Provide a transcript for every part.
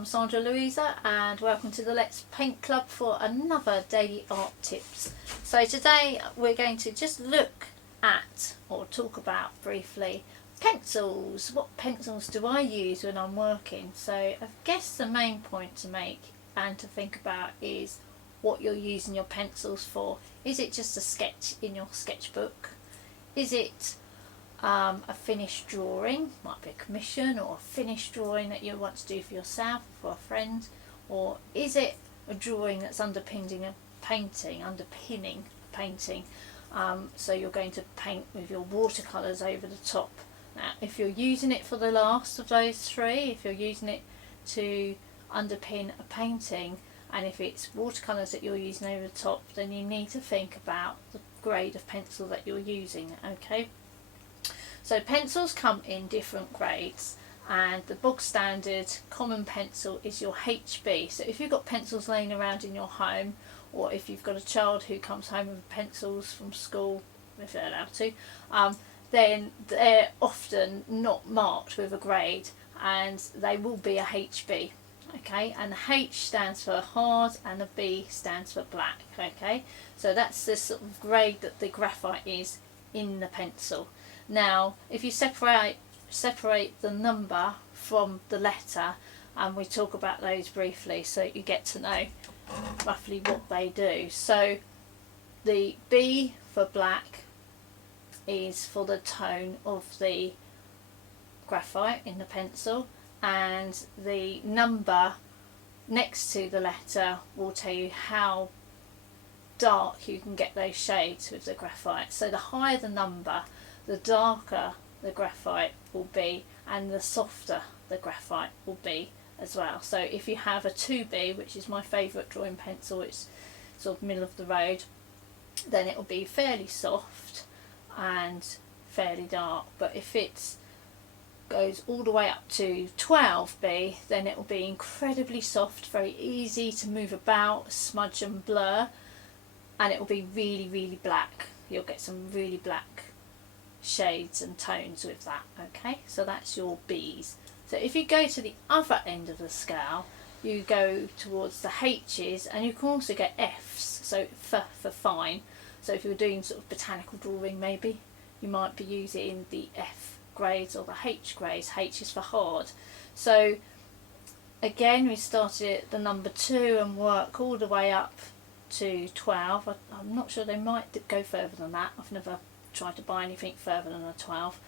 I'm Sandra Louisa and welcome to the Let's Paint Club for another daily art tips. So today we're going to just look at or talk about briefly pencils. What pencils do I use when I'm working? So I guess the main point to make and to think about is what you're using your pencils for. Is it just a sketch in your sketchbook? Is it a finished drawing, might be a commission or a finished drawing that you want to do for yourself or for a friend, or is it a drawing that's underpinning a painting, so you're going to paint with your watercolours over the top. Now if you're using it for the last of those three, if you're using it to underpin a painting and if it's watercolours that you're using over the top, then you need to think about the grade of pencil that you're using. Okay, so pencils come in different grades and the bog standard common pencil is your HB. So if you've got pencils laying around in your home, or if you've got a child who comes home with pencils from school, if they're allowed to, then they're often not marked with a grade and they will be a HB. Okay, and the H stands for hard and the B stands for black. Okay, so that's the sort of grade that the graphite is in the pencil. Now if you separate the number from the letter, and we talk about those briefly so you get to know roughly what they do. So the B for black is for the tone of the graphite in the pencil, and the number next to the letter will tell you how dark you can get those shades with the graphite. So the higher the number, the darker the graphite will be and the softer the graphite will be as well. So if you have a 2B, which is my favourite drawing pencil, it's sort of middle of the road, then it will be fairly soft and fairly dark. But if it goes all the way up to 12B, then it will be incredibly soft, very easy to move about, smudge and blur, and it will be really black. You'll get some really black shades and tones with that. Okay, so that's your B's. So if you go to the other end of the scale, you go towards the H's, and you can also get F's, so F for fine. So if you're doing sort of botanical drawing, maybe you might be using the F grades or the H grades. H is for hard. So again, we started at the number 2 and work all the way up to 12. I'm not sure, they might go further than that. I've never tried to buy anything further than a 12,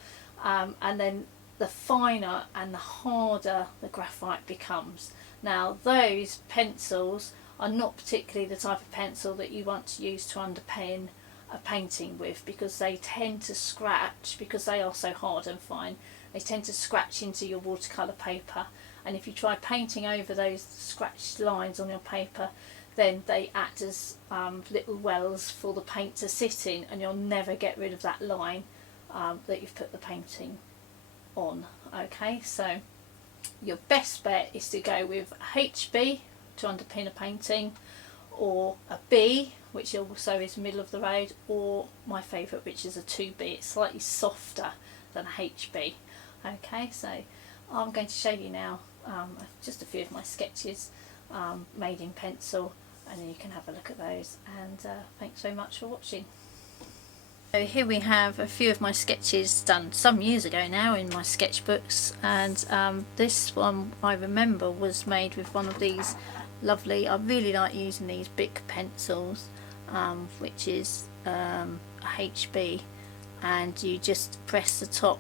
and then the finer and the harder the graphite becomes. Now those pencils are not particularly the type of pencil that you want to use to underpin a painting with, because they tend to scratch, because they are so hard and fine, they tend to scratch into your watercolour paper, and if you try painting over those scratched lines on your paper, then they act as little wells for the paint to sit in, and you'll never get rid of that line that you've put the painting on. Okay, so your best bet is to go with a HB to underpin a painting, or a B, which also is middle of the road, or my favourite, which is a 2B. It's slightly softer than a HB. Okay, so I'm going to show you now just a few of my sketches made in pencil, and then you can have a look at those, and thanks so much for watching. So here we have a few of my sketches done some years ago now in my sketchbooks, and this one I remember was made with one of these lovely, I really like using these Bic pencils, which is a HB, and you just press the top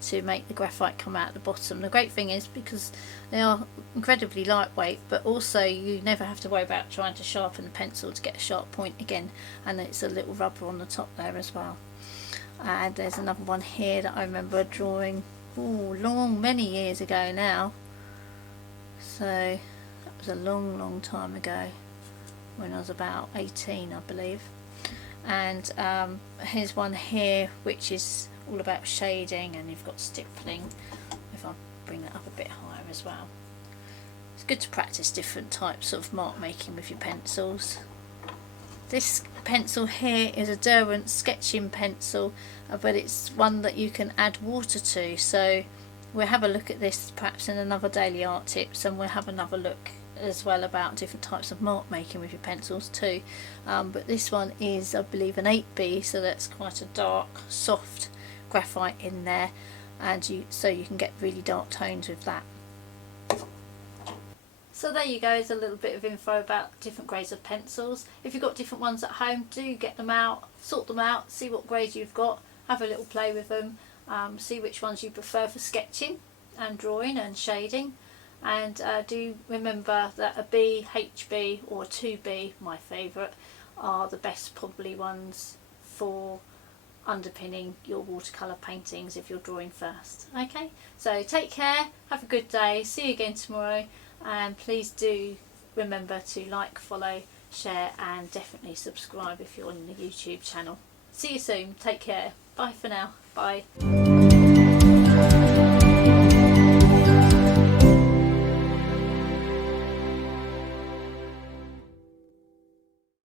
to make the graphite come out the bottom. The great thing is, because they are incredibly lightweight, but also you never have to worry about trying to sharpen the pencil to get a sharp point again, and it's a little rubber on the top there as well. And there's another one here that I remember drawing many years ago now, so that was a long time ago, when I was about 18 I believe. And here's one here which is all about shading, and you've got stippling. If I bring that up a bit higher as well. It's good to practice different types of mark making with your pencils. This pencil here is a Derwent sketching pencil, but it's one that you can add water to, so we'll have a look at this perhaps in another daily art tips, and we'll have another look as well about different types of mark making with your pencils too. But this one is, I believe, an 8B, so that's quite a dark soft graphite in there, and so you can get really dark tones with that. So there you go, is a little bit of info about different grades of pencils. If you've got different ones at home, do get them out, sort them out, see what grades you've got, have a little play with them, see which ones you prefer for sketching and drawing and shading. And do remember that a B, HB or a 2B, my favourite, are the best probably ones for underpinning your watercolour paintings if you're drawing first. Okay, so take care, have a good day, see you again tomorrow, and please do remember to like, follow, share and definitely subscribe if you're on the YouTube channel. See you soon, take care, bye for now, bye.